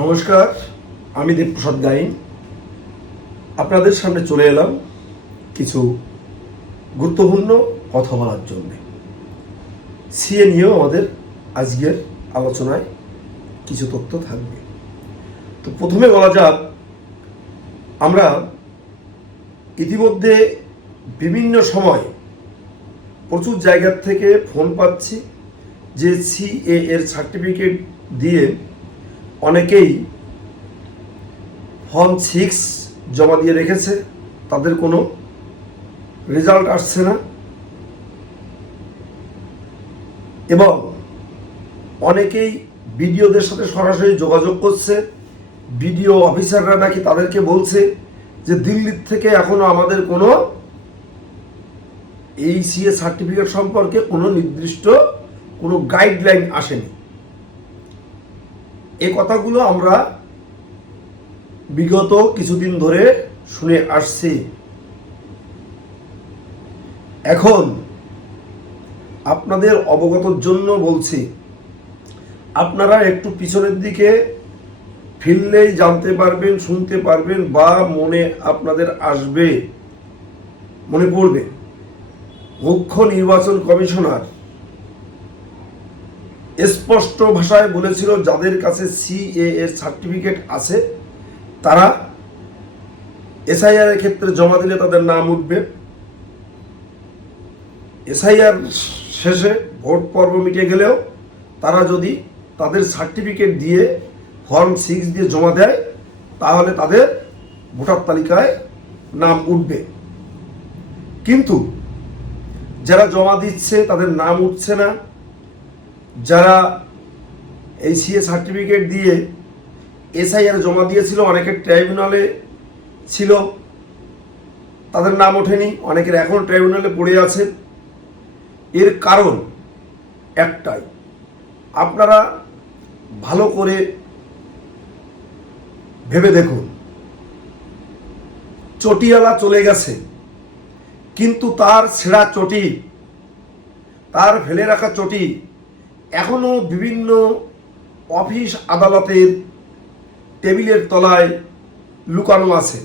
নমস্কার, আমি দেবপ্রসাদ গাইন আপনাদের সামনে চলে এলাম কিছু গুরুত্বপূর্ণ কথা বলার জন্য। সিএ নিয়েও আমাদের আজকের আলোচনায় কিছু তথ্য থাকবে। তো প্রথমে বলা যাক, আমরা ইতিমধ্যে বিভিন্ন সময় প্রচুর জায়গার থেকে ফোন পাচ্ছি যে সিএ এর সার্টিফিকেট দিয়ে অনেকেই ফর্ম 6 জমা দিয়ে রেখেছে, তাদের কোনো রেজাল্ট আসছে না, এবং অনেকেই বিডিওদের সাথে সরাসরি যোগাযোগ করছে। বিডিও অফিসাররা নাকি তাদেরকে বলছে যে দিল্লির থেকে এখনো আমাদের কোনো এই সিএ সার্টিফিকেট সম্পর্কে কোনো নির্দিষ্ট কোনো গাইডলাইন আসেনি। এই কথাগুলো আমরা বিগত কিছুদিন ধরে শুনে আসছি। এখন আপনাদের অবগতর জন্য বলছি, আপনারা একটু পিছনের দিকে ফিরলেই জানতে পারবেন, শুনতে পারবেন, বা মনে আপনাদের আসবে, মনে পড়বে, মুখ্য নির্বাচন কমিশনার স্পষ্ট ভাষায় বলেছিল যাদের কাছে সিএ এর সার্টিফিকেট আছে তারা এসআইআর এর ক্ষেত্রে জমা দিলে তাদের নাম উঠবে। এসআইআর শেষে ভোট পর্ব মিটে গেলেও তারা যদি তাদের সার্টিফিকেট দিয়ে ফর্ম 6 দিয়ে জমা দেয় তাহলে তাদের ভোটার তালিকায় নাম উঠবে। কিন্তু যারা জমা দিচ্ছে তাদের নাম উঠছে না, যারা এই সিএ সার্টিফিকেট দিয়ে এসআইআর জমা দিয়েছিল, অনেকের ট্রাইব্যুনালে ছিল, তাদের নাম ওঠেনি, অনেকের এখন ট্রাইব্যুনালে পড়ে আছে। এর কারণ একটাই, আপনারা ভালো করে ভেবে দেখুন, চটিয়ালা চলে গেছে, কিন্তু তার ছেঁড়া চটি, তার ফেলে রাখা চটি এখনো বিভিন্ন অফিস আদালতের টেবিলের তলায় লুকানো আছে,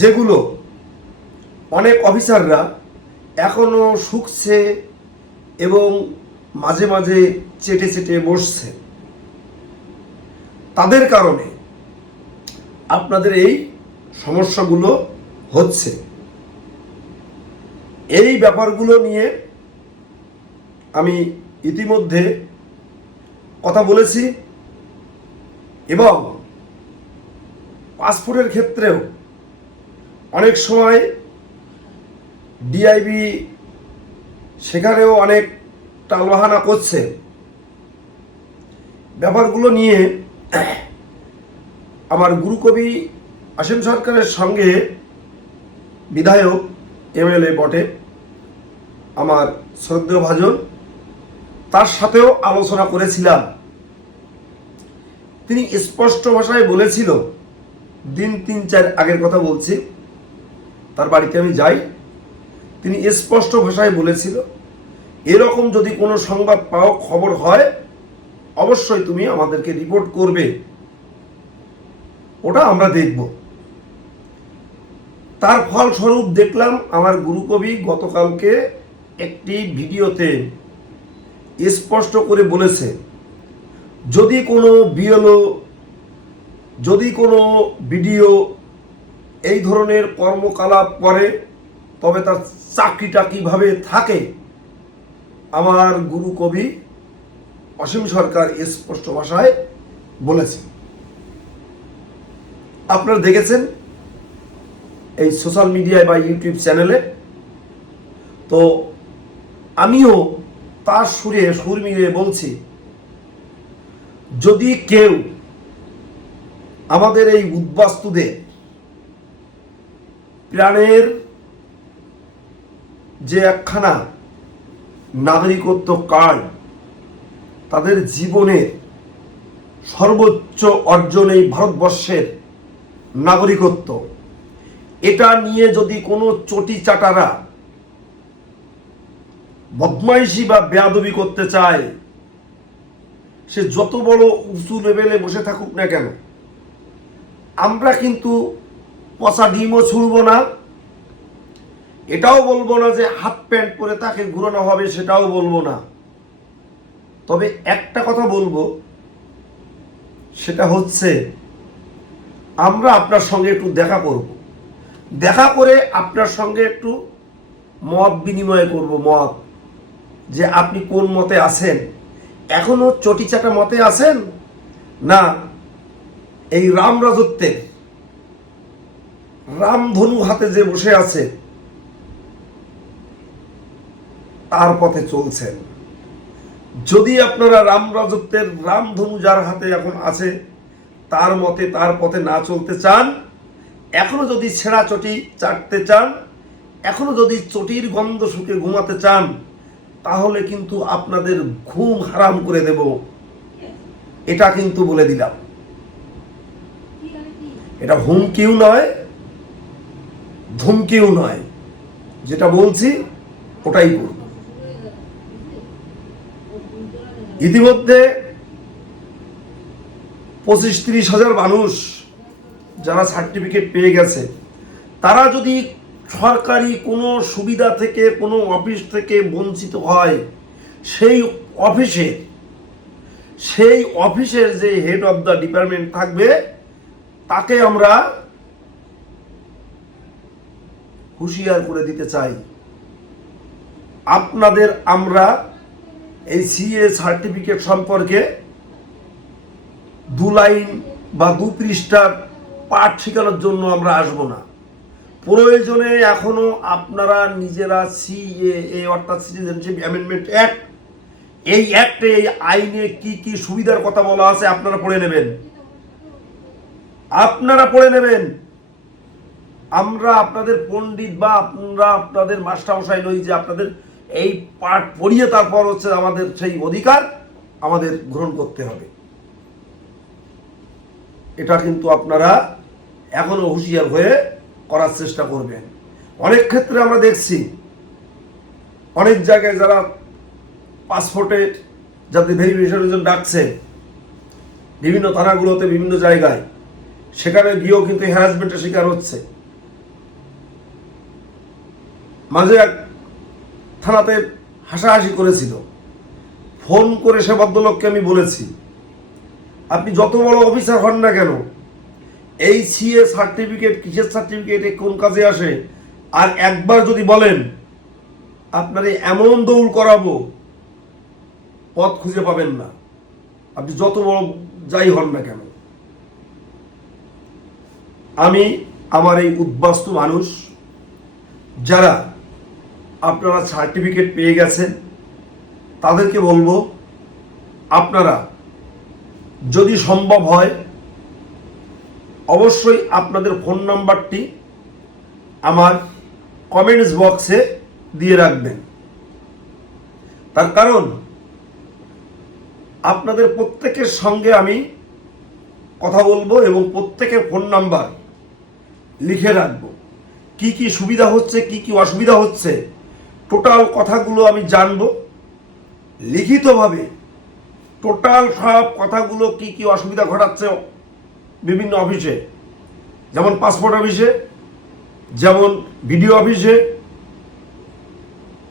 যেগুলো অনেক অফিসাররা এখনো শুকছে এবং মাঝে মাঝে চেটে চেটে বসছে। তাদের কারণে আপনাদের এই সমস্যাগুলো হচ্ছে। এই ব্যাপারগুলো নিয়ে আমি ইতিমধ্যে কথা বলেছি, এবং পাসপোর্টের ক্ষেত্রেও অনেক সময় ডিআইবি সেখানেও অনেক টালবাহানা করছে। ব্যাপারগুলো নিয়ে আমার গুরুকবি অসীম সরকারের সঙ্গে বিধায়ক এমএলএ বটে আমার শ্রদ্ধেয় ভাজন, তার সাথেও আলোচনা করেছিলাম। তিনি স্পষ্ট ভাষায় বলেছিল, দিন 3-4 আগের কথা বলছি, তার বাড়িতে আমি যাই, তিনি স্পষ্ট ভাষায় বলেছিল এরকম যদি কোনো সংবাদ পাও, খবর হয়, অবশ্যই তুমি আমাদেরকে রিপোর্ট করবে, ওটা আমরা দেখব। তার ফলস্বরূপ দেখলাম আমার গুরুকবি গতকালকে একটি ভিডিওতে স্পষ্ট করে বলেছে, যদি কোনো বিএলও, যদি কোনো বিডিও এই ধরনের কর্মকলাপ করে তবে তার চাকরিটা কিভাবে থাকে। আমার গুরুকবি অসীম সরকার স্পষ্ট ভাষায় বলেছে, আপনারা দেখেছেন এই সোশ্যাল মিডিয়ায় বা ইউটিউব চ্যানেলে। তো আমিও তার সুরে সুর মিলিয়ে বলছি, যদি কেউ আমাদের এই উদ্বাস্তুদের প্রাণের যে একখানা নাগরিকত্ব কার্ড, তাদের জীবনের সর্বোচ্চ অর্জন এই ভারতবর্ষের নাগরিকত্ব, এটা নিয়ে যদি কোনো চটি চাটারা বদমাইশি বা বেয়াদবি করতে চায়, সে যত বড় উঁচু লেভেলে বসে থাকুক না কেন, আমরা কিন্তু পচা ডিমও ছুড়ব না, এটাও বলবো না যে হাফ প্যান্ট পরে তাকে ঘুরানো হবে, সেটাও বলবো না। তবে একটা কথা বলবো, সেটা হচ্ছে আমরা আপনার সঙ্গে একটু দেখা করব, দেখা করে আপনার সঙ্গে একটু মত বিনিময় করব, মত যে আপনি কোন মতে আছেন, এখনো চটিচাটা মতে আছেন, না এই রাম রাজত্বের রামধনু হাতে যে বসে আছে তার পথে চলছেন। যদি আপনারা রাম রাজত্বের রামধনু যার হাতে এখন আছে তার মতে তার পথে না চলতে চান, এখনো যদি ছেঁড়া চটি চাটতে চান, এখনো যদি চটির গন্ধ শুকে ঘুমাতে চান, তাহলে কিন্তু আপনাদের ঘুম হারাম করে দেব, এটা কিন্তু বলে দিলাম। এটা হুমকিও নয়, ধুমকিও নয়, যেটা বলছি ওটাই করব। ইতিমধ্যে 25-30 হাজার মানুষ যারা সার্টিফিকেট পেয়ে গেছে, তারা যদি সরকারি কোনো সুবিধা থেকে, কোনো অফিস থেকে বঞ্চিত হয়, সেই অফিসের যে হেড অফ দ্য ডিপার্টমেন্ট থাকবে, তাকে আমরা হুঁশিয়ার করে দিতে চাই, আপনাদের আমরা এই সিএ সার্টিফিকেট সম্পর্কে 2 লাইন বা 2 পৃষ্ঠার পাঠ শেখানোর জন্য আমরা আসব না। প্রয়োজনে এখনো আপনারা নিজেরা সিএএ অর্থাৎ সিটিজেনশিপ অ্যামেন্ডমেন্ট অ্যাক্ট, এই অ্যাক্টে, এই আইনে কি কি সুবিধার কথা বলা আছে আপনারা পড়ে নেবেন, আমরা আপনাদের পণ্ডিত বা আমরা আপনাদের মাস্টারমশাই নই যে আপনাদের এই পাঠ পড়িয়ে তারপর হচ্ছে আমাদের সেই অধিকার আমাদের গ্রহণ করতে হবে। এটা কিন্তু আপনারা এখনো হুঁশিয়ার হয়ে করার চেষ্টা করবেন। অনেক ক্ষেত্রে আমরা দেখছি, অনেক জায়গায় যারা পাসপোর্টের যাতে ভেরিফিকেশনের জন্য ডাকছে, বিভিন্ন থানাগুলোতে, বিভিন্ন জায়গায়, সেখানে গিয়েও কিন্তু হ্যারাসমেন্টের শিকার হচ্ছে। মাঝে এক থানাতে হাসাহাসি করেছিল, ফোন করে সে ভদ্রলোককে আমি বলেছি, আপনি যত বড় অফিসার হন না কেন, এই সিএ সার্টিফিকেট কিসের সার্টিফিকেট, কোন কাজে আসে, আর একবার যদি বলেন আপনারে এমন দৌড় করাবো পথ খুঁজে পাবেন না, আপনি যত বড় যাই হন না কেন। আমি আমার এই উদ্বাস্তু মানুষ যারা আপনারা সার্টিফিকেট পেয়ে গেছেন, তাদেরকে বলবো, আপনারা যদি সম্ভব হয় অবশ্যই আপনাদের ফোন নাম্বারটি আমার কমেন্টস বক্সে দিয়ে রাখবেন। তার কারণ আপনাদের প্রত্যেকের সঙ্গে আমি কথা বলবো এবং প্রত্যেকের ফোন নাম্বার লিখে রাখবো, কি কি সুবিধা হচ্ছে, কি কি অসুবিধা হচ্ছে, টোটাল কথাগুলো আমি জানবো লিখিতভাবে। টোটাল সব কথাগুলো কি কি অসুবিধা ঘটাচ্ছে বিভিন্ন অফিসে, যেমন পাসপোর্ট অফিসে, যেমন বিডিও অফিসে,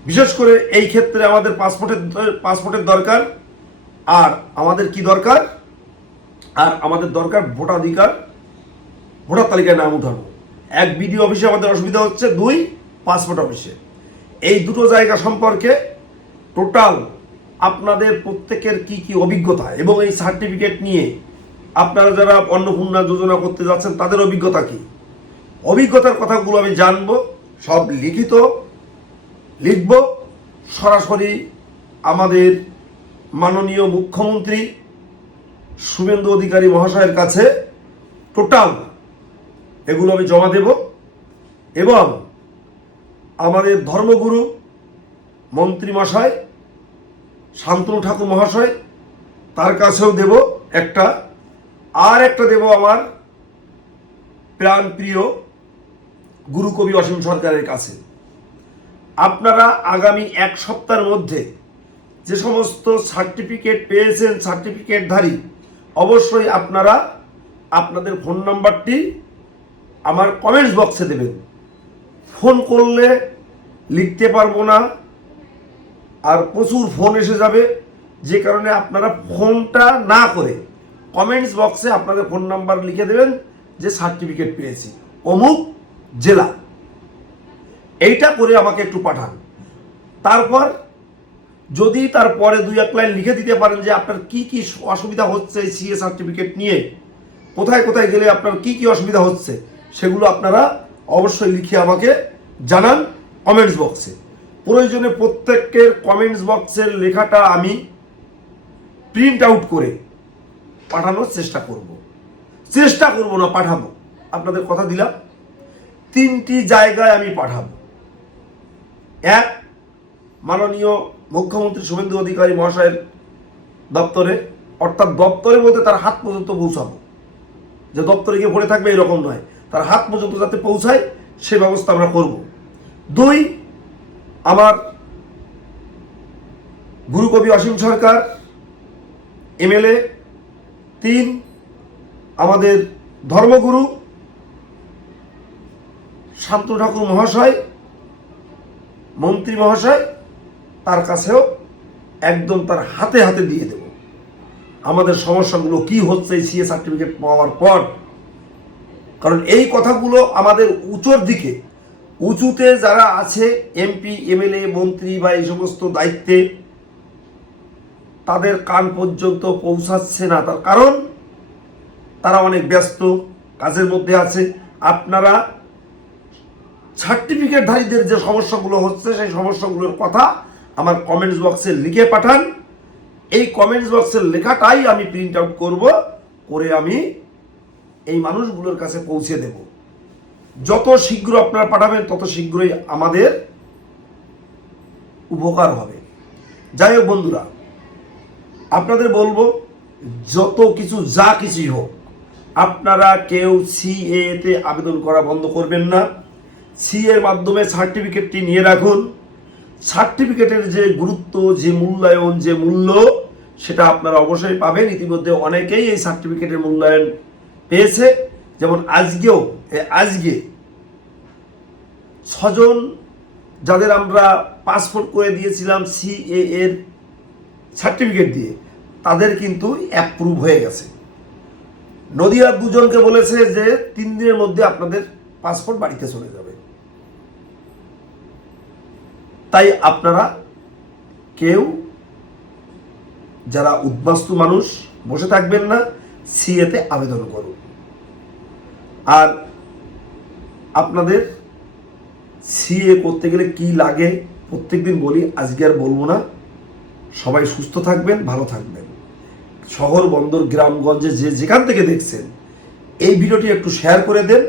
বিশেষ করে এই ক্ষেত্রে আমাদের পাসপোর্টের দরকার। আর আমাদের কি দরকার? আর আমাদের দরকার ভোটার তালিকায় নাম উঠানো। 1 বিডিও অফিসে আমাদের অসুবিধা হচ্ছে, 2 পাসপোর্ট অফিসে। এই দুটো জায়গা সম্পর্কে টোটাল আপনাদের প্রত্যেকের কি কি অভিজ্ঞতা এবং এই সার্টিফিকেট নিয়ে আপনারা যারা অন্নপূর্ণা যোজনা করতে যাচ্ছেন তাদের অভিজ্ঞতা কি, অভিজ্ঞতার কথাগুলো আমি জানবো, সব লিখিত লিখব, সরাসরি আমাদের মাননীয় মুখ্যমন্ত্রী শুভেন্দু অধিকারী মহাশয়ের কাছে টোটাল এগুলো আমি জমা দেব এবং আমাদের ধর্মগুরু মন্ত্রী মশাই শান্তনু ঠাকুর মহাশয় তার কাছেও দেব একটা, আর একটা দেব আমার প্রাণ প্রিয় গুরুকবি অসীম সরকারের কাছে। আপনারা আগামী 1 সপ্তাহের মধ্যে যে সমস্ত সার্টিফিকেট পেয়েছেন সার্টিফিকেটধারী, অবশ্যই আপনারা আপনাদের ফোন নাম্বারটি আমার কমেন্টস বক্সে দেবেন। ফোন করলে লিখতে পারবো না, আর প্রচুর ফোন এসে যাবে, যে কারণে আপনারা ফোনটা না করে কমেন্টস বক্সে আপনাদের ফোন নাম্বার লিখে দেবেন যে সার্টিফিকেট পেয়েছি অমুক জেলা, এইটা করে আমাকে একটু পাঠান। তারপর যদি তারপরে 2-1 লাইন লিখে দিতে পারেন যে আপনার কি কি অসুবিধা হচ্ছে সিএ সার্টিফিকেট নিয়ে, কোথায় কোথায় গেলে আপনার কি কি অসুবিধা হচ্ছে, সেগুলো আপনারা অবশ্যই লিখে আমাকে জানান কমেন্টস বক্সে। প্রয়োজনে প্রত্যেকের কমেন্টস বক্সের লেখাটা আমি প্রিন্ট আউট করে পাঠানোর চেষ্টা করব না, পাঠাবো। আপনাদের কথা দিলাম 3টি জায়গায় আমি পাঠাবো। এক, মাননীয় মুখ্যমন্ত্রী শুভেন্দু অধিকারী মহাশয়ের দপ্তরে, অর্থাৎ দপ্তরে বলতে তার হাত পর্যন্ত পৌঁছাবো, যে দপ্তরে গিয়ে পড়ে থাকবে এরকম নয়, তার হাত পর্যন্ত যাতে পৌঁছায় সে ব্যবস্থা আমরা করব। 2, আমার গুরুকবি অসীম সরকার এমএলএ। 3, আমাদের ধর্মগুরু শান্তনু ঠাকুর মহাশয়, মন্ত্রী মহাশয়, তার কাছেও একদম তার হাতে হাতে দিয়ে দেব আমাদের সমস্যাগুলো কি হচ্ছে এই সিএ সার্টিফিকেট পাওয়ার পর। কারণ এই কথাগুলো আমাদের উঁচুতে যারা আছে, এমপি এমএলএ মন্ত্রী বা এই সমস্ত দায়িত্বে, তাদের কান পর্যন্ত পৌঁছাচ্ছে না। তার কারণ তারা অনেক ব্যস্ত কাজের মধ্যে আছে। আপনারা সার্টিফিকেটধারীদের যে সমস্যাগুলো হচ্ছে সেই সমস্যাগুলোর কথা আমার কমেন্টস বক্সে লিখে পাঠান। এই কমেন্টস বক্সের লেখাটাই আমি প্রিন্ট আউট করে আমি এই মানুষগুলোর কাছে পৌঁছে দেব। যত শীঘ্র আপনারা পাঠাবেন তত শীঘ্রই আমাদের উপকার হবে। যাই হোক বন্ধুরা, আপনাদের বলবো যত কিছু যা কিছুই হোক, আপনারা কেউ সিএতে আবেদন করা বন্ধ করবেন না। সিএর মাধ্যমে সার্টিফিকেটটি নিয়ে রাখুন। সার্টিফিকেটের যে গুরুত্ব, যে মূল্যায়ন, যে মূল্য, সেটা আপনারা অবশ্যই পাবেন। ইতিমধ্যে অনেকেই এই সার্টিফিকেটের মূল্যায়ন পেয়েছে। যেমন আজকে 6 জন যাদের আমরা পাসপোর্ট করে দিয়েছিলাম সিএ এর সার্টিফিকেট দিয়ে, তাদের কিন্তু অ্যাপ্রুভ হয়ে গেছে। নদিয়ার 2 জনকে বলেছে যে 3 দিনের মধ্যে আপনাদের পাসপোর্ট বাড়িতে চলে যাবে। তাই আপনারা কেউ যারা উদ্বাস্তু মানুষ বসে থাকবেন না, সিএতে আবেদন করুন। আর আপনাদের সিএ করতে গেলে কি লাগে প্রত্যেকদিন বলি, আজকে আর বলবো না। সবাই সুস্থ থাকবেন, ভালো থাকবেন। শহর বন্দর গ্রামগঞ্জে যেখান থেকে দেখছেন এই ভিডিওটি একটু শেয়ার করে দেন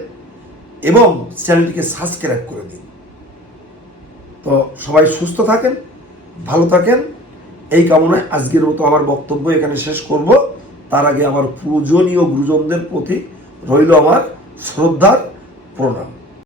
এবং চ্যানেলটিকে সাবস্ক্রাইব করে দিন। তো সবাই সুস্থ থাকেন, ভালো থাকেন, এই কামনায় আজকের মতো আমার বক্তব্য এখানে শেষ করব। তার আগে আমার পূজনীয় গুরুজনদের প্রতি রইল আমার শ্রদ্ধার প্রণাম।